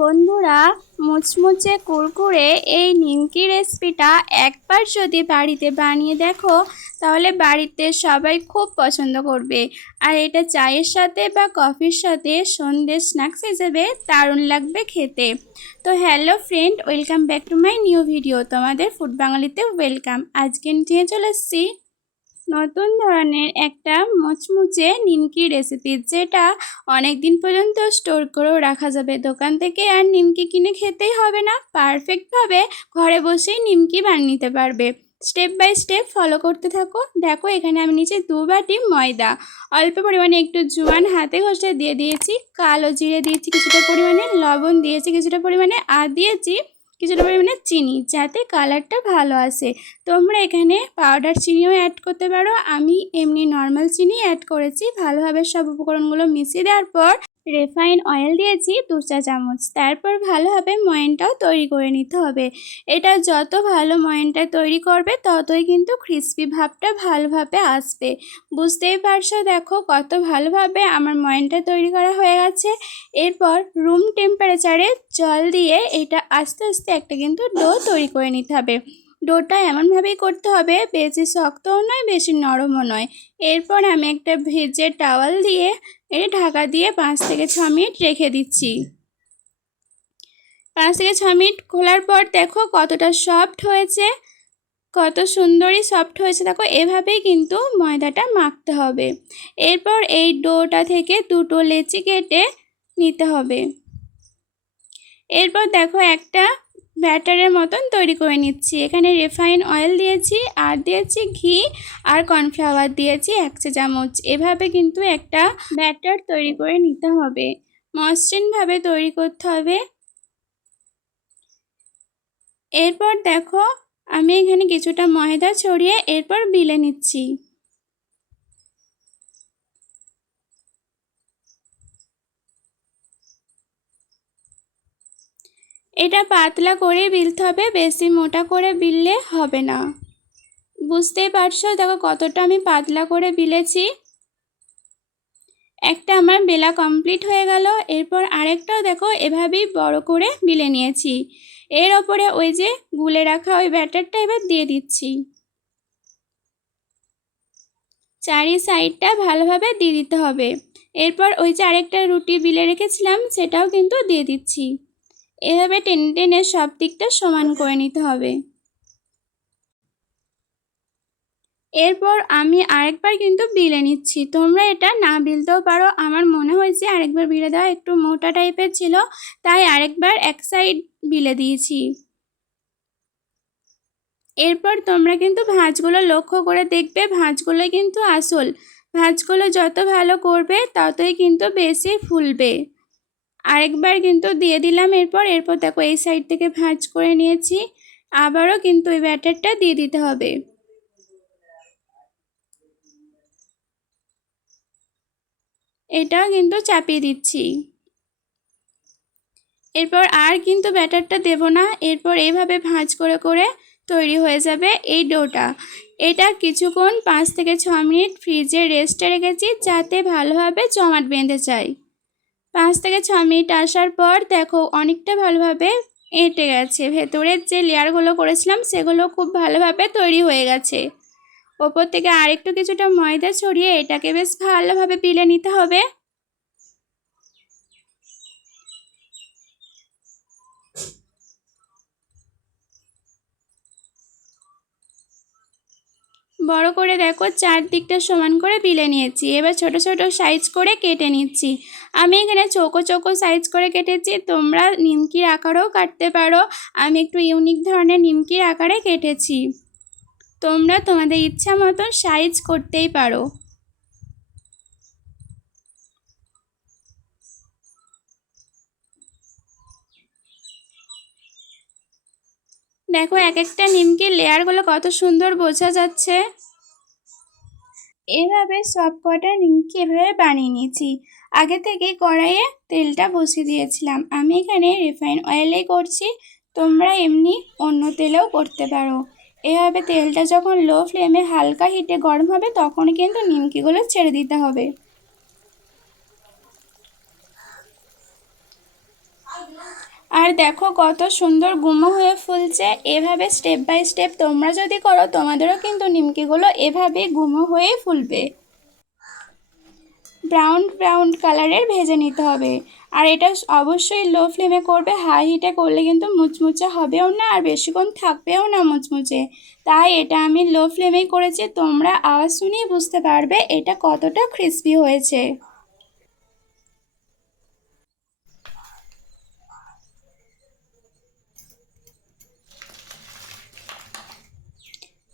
বন্ধুরা, মুচমুচে কুরকুরে এই নিমকি রেসিপিটা একবার যদি বাড়িতে বানিয়ে দেখো তাহলে বাড়িতে সবাই খুব পছন্দ করবে। আর এটা চায়ের সাথে বা কফির সাথে সন্ধ্যে স্ন্যাক্স হিসেবে দারুণ লাগবে খেতে। তো hello friend, welcome back to my new video. তোমাদের ফুড বাঙালিতে ওয়েলকাম। আজকে নিয়ে চলে এসেছি নতুন ধরনের একটা মুচমুচে নিমকি রেসিপি, যেটা অনেক দিন পর্যন্ত স্টোর করেও রাখা যাবে। দোকান থেকে আর নিমকি কিনে খেতেই হবে না, পারফেক্টভাবে ঘরে বসেই নিমকি বানিয়ে নিতে পারবে। স্টেপ বাই স্টেপ ফলো করতে থাকো। দেখো, এখানে আমি নিচে 2 বাটি ময়দা, অল্প পরিমাণে একটু জোয়ান হাতে ঘষে দিয়ে দিয়েছি, কালো জিরে দিয়েছি কিছুটা পরিমাণে, লবণ দিয়েছি কিছুটা পরিমাণে, আর দিয়েছি কিছুটা পরিমাণে চিনি, যাতে কালারটা ভালো আসে। তোমরা এখানে পাউডার চিনিও অ্যাড করতে পারো, আমি এমনি নর্মাল চিনি অ্যাড করেছি। ভালোভাবে সব উপকরণগুলো মিশিয়ে দেওয়ার পর রিফাইন অয়েল দিয়েছি 2 চা চামচ। তারপর ভালোভাবে ময়ানটাও তৈরি করে নিতে হবে। এটা যত ভালো ময়ানটা তৈরি করবে ততই কিন্তু ক্রিস্পি ভাবটা ভালোভাবে আসবে। বুঝতেই পারছো, দেখো কত ভালোভাবে আমার ময়ানটা তৈরি করা হয়ে গেছে। এরপর রুম টেম্পারেচারে জল দিয়ে এটা আস্তে আস্তে একটা কিন্তু ডো তৈরি করে নিতে হবে। ডোটা এমনভাবেই করতে হবে, বেশি শক্তও নয় বেশি নরমও নয়। এরপর আমি একটা ভেজে টাওয়াল দিয়ে ঢাকা দিয়ে 5 থেকে 6 মিনিট রেখে দিচ্ছি। 5 থেকে 6 মিনিট খোলার পর দেখো কতটা সফট হয়েছে, কত সুন্দরই সফট হয়েছে। দেখো, এভাবেই কিন্তু ময়দাটা মাখতে হবে। এরপর এই ডোটা থেকে 2টো লেচি কেটে নিতে হবে। এরপর দেখো একটা ব্যাটারের মতন তৈরি করে নিচ্ছি। এখানে রিফাইন অয়েল দিয়েছি, আর দিয়েছি ঘি, আর কর্নফ্লাওয়ার দিয়েছি 1 চা চামচ। এভাবে কিন্তু একটা ব্যাটার তৈরি করে নিতে হবে, মসৃণভাবে তৈরি করতে হবে। এরপর দেখো, আমি এখানে কিছুটা ময়দা ছড়িয়ে এরপর বেলে নিচ্ছি। এটা পাতলা করে বেলতে হবে, বেশি মোটা করে বেললে হবে না। বুঝতেই পারছো, দেখো কতটা আমি পাতলা করে বেলেছি। একটা আমার বেলা কমপ্লিট হয়ে গেল। এরপর আরেকটাও দেখো এভাবেই বড় করে বেলে নিয়েছি। এর ওপরে ওই যে গুলে রাখা ওই ব্যাটারটা এবার দিয়ে দিচ্ছি। চারি সাইডটা ভালোভাবে দিয়ে দিতে হবে। এরপর ওই যে আরেকটা রুটি বেলে রেখেছিলাম সেটাও কিন্তু দিয়ে দিচ্ছি। এভাবে টেনে টেনে সব দিকটা সমান করে নিতে হবে। এরপর আমি আরেকবার কিন্তু বেলে নিচ্ছি। তোমরা এটা না বেলতেও পারো, আমার মনে হয়েছে আরেকবার বেলে দেওয়া একটু মোটা টাইপের ছিল, তাই আরেকবার এক সাইড বেলে দিয়েছি। এরপর তোমরা কিন্তু ভাঁজগুলো লক্ষ্য করে দেখবে, ভাঁজগুলো কিন্তু আসল। ভাঁজগুলো যত ভালো করবে ততই কিন্তু বেশি ফুলবে। আরেকবার কিন্তু দিয়ে দিলাম। এরপর দেখো এই সাইড থেকে ভাঁজ করে নিয়েছি, আবারও কিন্তু ওই ব্যাটারটা দিয়ে দিতে হবে। এটাও কিন্তু চাপিয়ে দিচ্ছি। এরপর আর কিন্তু ব্যাটারটা দেব না। এরপর এইভাবে ভাঁজ করে করে তৈরি হয়ে যাবে এই ডোটা। এটা কিছুক্ষণ 5 থেকে 6 মিনিট ফ্রিজে রেস্টে রেখেছি, যাতে ভালোভাবে জমাট বেঁধে যায়। 5 থেকে 6 মিনিট আসার পর দেখো অনেকটা ভালোভাবে এঁটে গেছে। ভেতরের যে লেয়ারগুলো করেছিলাম সেগুলো খুব ভালোভাবে তৈরি হয়ে গেছে। ওপর থেকে আরেকটু কিছুটা ময়দা ছড়িয়ে এটাকে বেশ ভালোভাবে বেলে নিতে হবে। বড় করে দেখো চারদিকটা সমান করে বেলে নিয়েছি। এবার ছোট ছোট সাইজ করে কেটে নিচ্ছি। আমি এখানে চৌকো চৌকো সাইজ করে কেটেছি, তোমরা নিমকির আকারেও কাটতে পারো। আমি একটু ইউনিক ধরনের নিমকির আকারে কেটেছি। তোমরা তোমাদের ইচ্ছা মতন সাইজ করতেই পারো। দেখো এক একটা নিমকির লেয়ারগুলো কত সুন্দর বোঝা যাচ্ছে। এভাবে সব কটা নিমকি এভাবে বানিয়ে নিয়েছি। আগে থেকে কড়াইয়ে তেলটা বসিয়ে দিয়েছিলাম, আমি এখানে রিফাইন অয়েলেই করছি। তোমরা এমনি অন্য তেলেও করতে পারো। এভাবে তেলটা যখন লো ফ্লেমে হালকা হিটে গরম হবে তখন কিন্তু নিমকিগুলো ছেড়ে দিতে হবে। আর দেখো কত সুন্দর গুমো হয়ে ফুলছে। এভাবে স্টেপ বাই স্টেপ তোমরা যদি করো তোমাদেরও কিন্তু নিমকিগুলো এভাবে গুমো হয়ে ফুলবে। ব্রাউন ব্রাউন কালারের ভেজে নিতে হবে। আর এটা অবশ্যই লো ফ্লেমে করবে, হাই হিটে করলে কিন্তু মুচমুচে হবেও না আর বেশিক্ষণ থাকবেও না মুচমুচে। তাই এটা আমি লো ফ্লেমেই করেছি, তোমরা আওয়াজ শুনেই বুঝতে পারবে এটা কতটা ক্রিস্পি হয়েছে।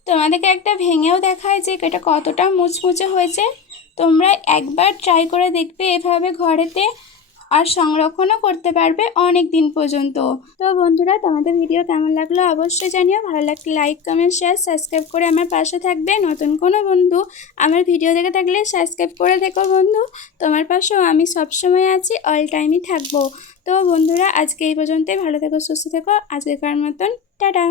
তোমাদেরকে একটা ভেঙেও দেখায় যে এটা কতটা মুচমুচে হয়েছে। তোমরা একবার ট্রাই করে দেখবে এভাবে ঘরেতে, আর সংরক্ষণও করতে পারবে অনেক দিন পর্যন্ত। তো বন্ধুরা, তোমাদের ভিডিও কেমন লাগলো অবশ্যই জানিও। ভালো লাগলে লাইক কমেন্ট শেয়ার সাবস্ক্রাইব করে আমার পাশে থাকবে। নতুন কোনো বন্ধু আমার ভিডিও দেখে থাকলে সাবস্ক্রাইব করে থেকো বন্ধু, তোমার পাশেও আমি সবসময় আছি, অল টাইমই থাকবো। তো বন্ধুরা, আজকে এই পর্যন্তই। ভালো থেকো, সুস্থ থেকো, আজকেকার মতন টাটা।